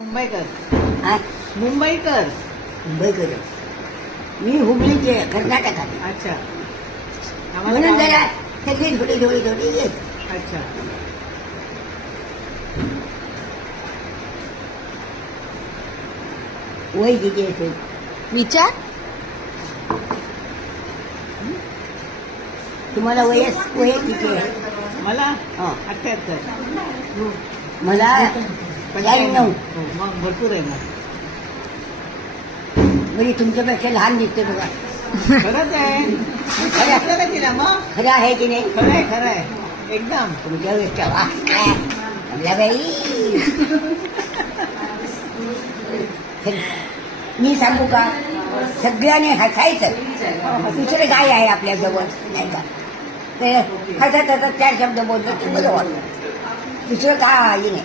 मुंबईकर हा? मुंबईकर मुंबईकर मी हुबळीचे कर्नाटकात. अच्छा म्हणून आम्हाला जरा सगळी थोडी येत. अच्छा वय किती असेल विचार तुम्हाला वय किती आहे? मला हा. 78 मला 92. हो, मग भरपूर आहे मग म्हणजे तुमच्यापेक्षा लहान दिसते बघा. खरंच आहे खरं आहे तिला मग खरं आहे की नाही? खरं आहे एकदम तुमच्यापेक्षा वा काय म्हणला बाई. मी सांगू का सगळ्यांनी हसायचं. दुसरं काय आहे आपल्या जवळ नाही का ते हसत हसत 4 शब्द बोलतो ते बरं वाटतं. दुसरं काही नाही.